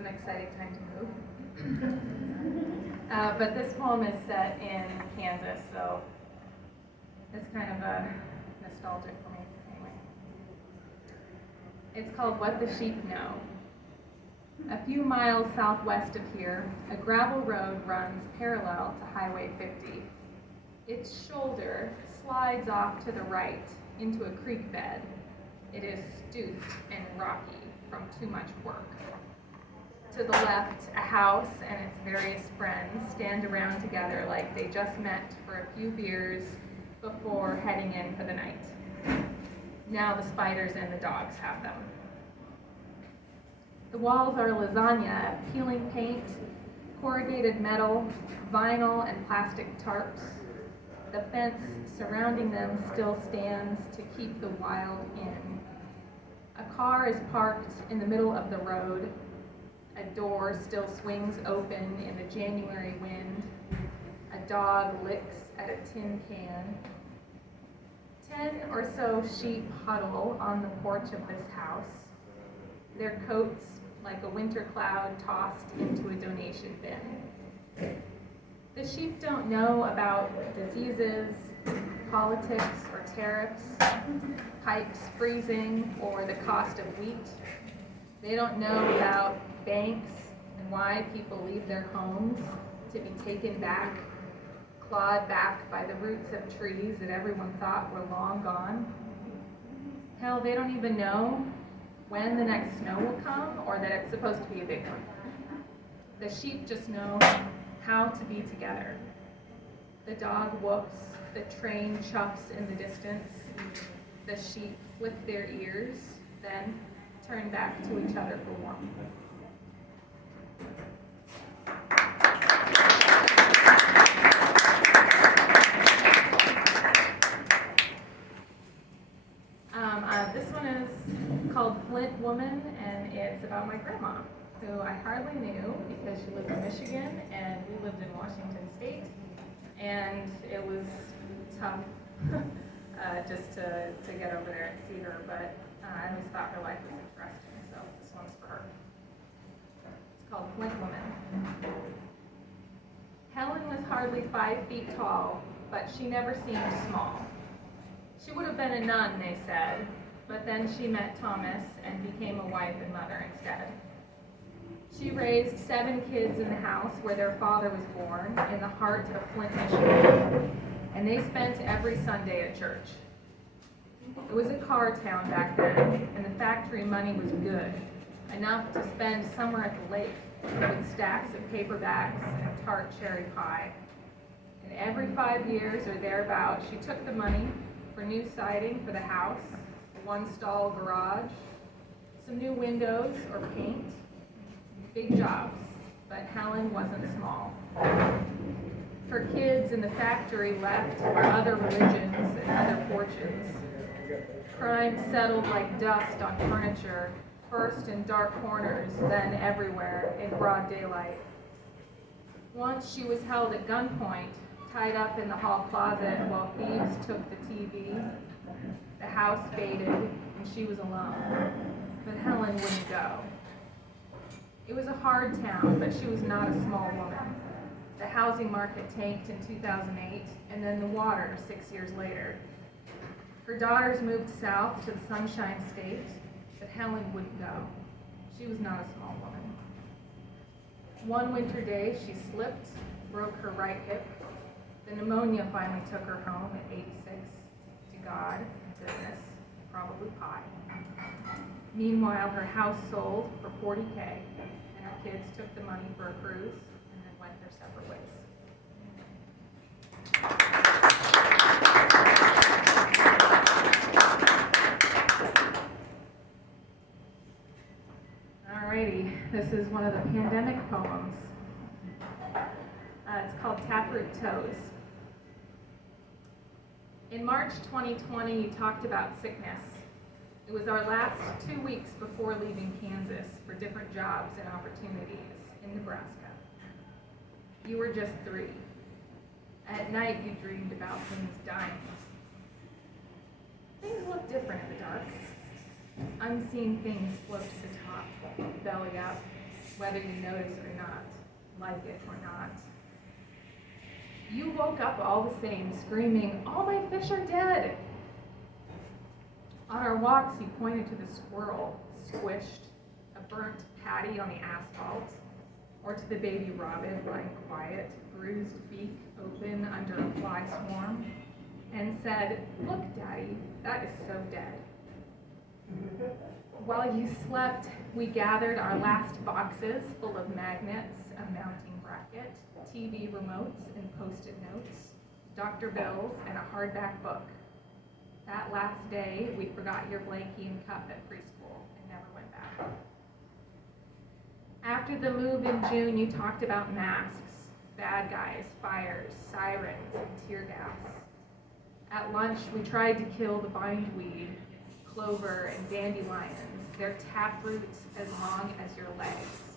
an exciting time to move. But this poem is set in Kansas, so it's kind of nostalgic for me. Anyway. It's called What the Sheep Know. A few miles southwest of here, a gravel road runs parallel to Highway 50. Its shoulder slides off to the right into a creek bed. It is stooped and rocky from too much work. To the left, a house and its various friends stand around together like they just met for a few beers before heading in for the night. Now the spiders and the dogs have them. The walls are lasagna of peeling paint, corrugated metal, vinyl, and plastic tarps. The fence surrounding them still stands to keep the wild in. A car is parked in the middle of the road. A door still swings open in the January wind. A dog licks at a tin can. 10 or so sheep huddle on the porch of this house, their coats like a winter cloud tossed into a donation bin. The sheep don't know about diseases, politics, or tariffs, pipes freezing, or the cost of wheat. They don't know about banks and why people leave their homes to be taken back, clawed back by the roots of trees that everyone thought were long gone. Hell, they don't even know when the next snow will come or that it's supposed to be a big one. The sheep just know how to be together. The dog whoops, the train chuffs in the distance. The sheep flick their ears, then turn back to each other for warmth. This one is called Flint Woman, and it's about my grandma, who I hardly knew because she lived in Michigan and we lived in Washington State, and it was tough just to get over there and see her, but I always thought her life was interesting, so this one's for her. It's called Flint Woman. Helen was hardly 5 feet tall, but she never seemed small. She would have been a nun, they said, but then she met Thomas and became a wife and mother instead. She raised 7 kids in the house where their father was born, in the heart of Flint, Michigan, and they spent every Sunday at church. It was a car town back then, and the factory money was good, enough to spend summer at the lake with stacks of paperbacks and tart cherry pie. And every 5 years or thereabouts, she took the money for new siding for the house, a 1-stall garage, some new windows or paint, big jobs, but Helen wasn't small. Her kids in the factory left for other religions and other fortunes. Crime settled like dust on furniture, first in dark corners, then everywhere in broad daylight. Once she was held at gunpoint, tied up in the hall closet while thieves took the TV. The house faded, and she was alone. But Helen wouldn't go. It was a hard town, but she was not a small woman. The housing market tanked in 2008, and then the water 6 years later. Her daughters moved south to the Sunshine State, but Helen wouldn't go. She was not a small woman. One winter day, she slipped, broke her right hip. The pneumonia finally took her home at 86, to God, business, probably pie. Meanwhile, her house sold for $40K, and her kids took the money for a cruise and then went their separate ways. Alrighty, this is one of the pandemic poems. It's called Taproot Toes. In March 2020, you talked about sickness. It was our last 2 weeks before leaving Kansas for different jobs and opportunities in Nebraska. You were just 3. At night, you dreamed about things dying. Things look different in the dark. Unseen things float to the top, belly up, whether you notice or not, like it or not. You woke up all the same, screaming, "All my fish are dead!" On our walks, you pointed to the squirrel, squished, a burnt patty on the asphalt, or to the baby robin lying quiet, bruised beak open under a fly swarm, and said, "Look, Daddy, that is so dead." While you slept, we gathered our last boxes full of magnets, a mounting bracket, TV remotes and Post-it notes, Dr. Bills, and a hardback book. That last day, we forgot your blankie and cup at preschool and never went back. After the move in June, you talked about masks, bad guys, fires, sirens, and tear gas. At lunch, we tried to kill the bindweed, clover, and dandelions, their taproots as long as your legs,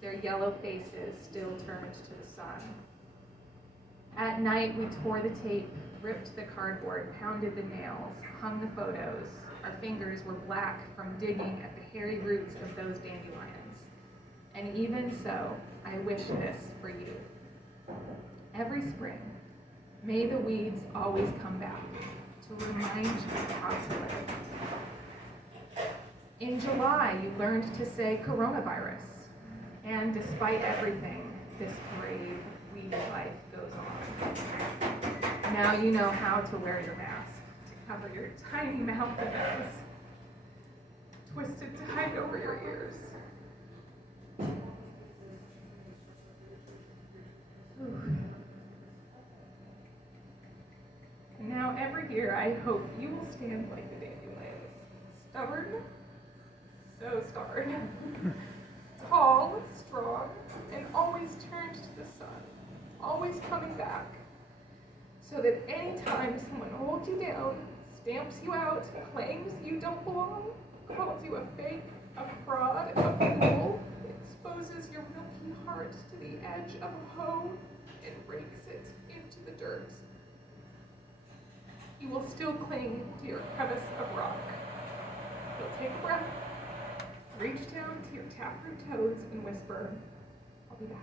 their yellow faces still turned to the sun. At night, we tore the tape, ripped the cardboard, pounded the nails, hung the photos. Our fingers were black from digging at the hairy roots of those dandelions. And even so, I wish this for you. Every spring, may the weeds always come back to remind you how to live. In July, you learned to say coronavirus. And despite everything, this brave, weedy life goes on. Now you know how to wear your mask, to cover your tiny mouth and nose, twisted tight over your ears. And now every year I hope you will stand like the dandelions, stubborn, so stubborn, tall, strong, and always turned to the sun, always coming back, so that any time someone holds you down, stamps you out, claims you don't belong, calls you a fake, a fraud, a fool, exposes your milky heart to the edge of a hoe, and rakes it into the dirt, you will still cling to your crevice of rock. You'll take a breath, reach down to your taproot toes, and whisper, "I'll be back."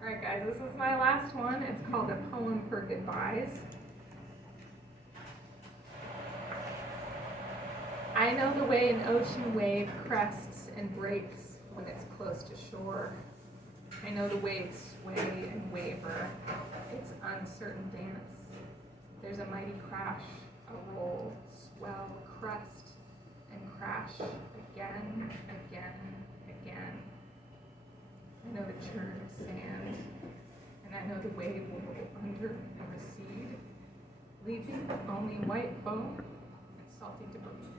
All right, guys, this is my last one. It's called A Poem for Goodbyes. I know the way an ocean wave crests and breaks when it's close to shore. I know the waves sway and waver, its uncertain dance. There's a mighty crash, a roll, swell, crest, and crash again, again, again. I know the churn of sand, and I know the wave will go under and recede, leaving only white foam and salty debris.